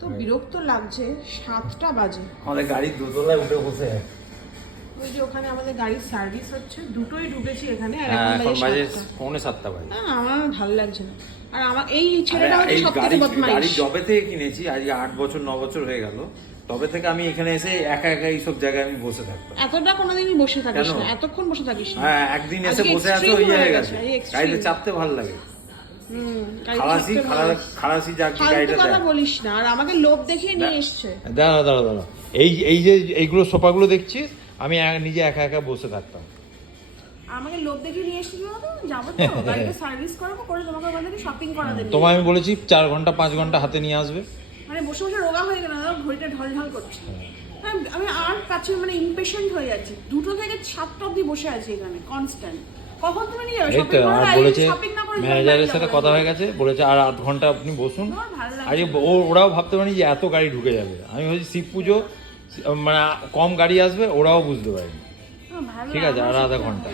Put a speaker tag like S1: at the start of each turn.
S1: তো বিরক্ত লাগছে সাতটা বাজে।
S2: আমাদের গাড়ির দোতলায় উঠে বসে
S1: ওই যে ওখানে আমাদের গাড়ির সার্ভিস হচ্ছে দুটোই ঢুকেছি এখানে আর
S2: হ্যাঁ,
S1: এখন
S2: বাজে পৌনে সাতটা বাজে।
S1: আমার ভালো লাগছে না। আর আমার এই ছেলেটা হচ্ছে
S2: এই
S1: সব
S2: গাড়ি জবে থেকে কিনেছি আজকে আট বছর ন বছর হয়ে গেল। তবে থেকে আমি এখানে এসে একা একা এইসব জায়গায় আমি বসে থাকতাম।
S1: এতটা কোনোদিনই বসে থাকিস না এতক্ষণ বসে থাকিস না।
S2: হ্যাঁ একদিন এসে বসে আছো ইয়ে হয়ে গেছে। গাড়িতে চাপতে ভালো লাগে। খালাসি
S1: চাপতে
S2: খালা-
S1: ভালো।
S2: খালাসি যা গাড়িটা
S1: কথা বলিস না আর আমাকে লোভ দেখিয়ে নিয়ে এসছে।
S3: দাঁড়া দাঁড়া দাঁড়া। এই এই যে এইগুলো সোফাগুলো দেখছিস আমি নিজে একা একা বসে থাকতাম।
S1: আমাকে লোভ দেখিয়ে নিয়ে এসেছি তো যাব তো গাড়িতে সার্ভিস করাবো করে তোমাকে ওখান থেকে শপিং করা দেবে
S3: তোমায় আমি বলেছি চার ঘণ্টা পাঁচ ঘণ্টা হাতে নিয়ে আসবে।
S1: মানে বসে বসে রোগা হয়ে গেল ঘড়িটা ঢল ঢল করছে হ্যাঁ, আমি আর কাছে মানে ইমপেশেন্ট হয়ে যাচ্ছি। দুটো থেকে সাতটা অবধি বসে আছি এখানে কনস্ট্যান্ট কখন তুমি নিয়ে যাবে? শপিং
S3: বলেছে
S1: না
S3: ম্যানেজারের সাথে কথা হয়ে গেছে বলেছে আর আধ ঘণ্টা আপনি বসুন। আজকে ওরাও ভাবতে পারেনি যে এত গাড়ি ঢুকে যাবে। আমি ভাবছি শিব পুজো মানে কম গাড়ি আসবে ওরাও বুঝতে পারেনি। ঠিক আছে, আর আধা
S1: ঘণ্টা।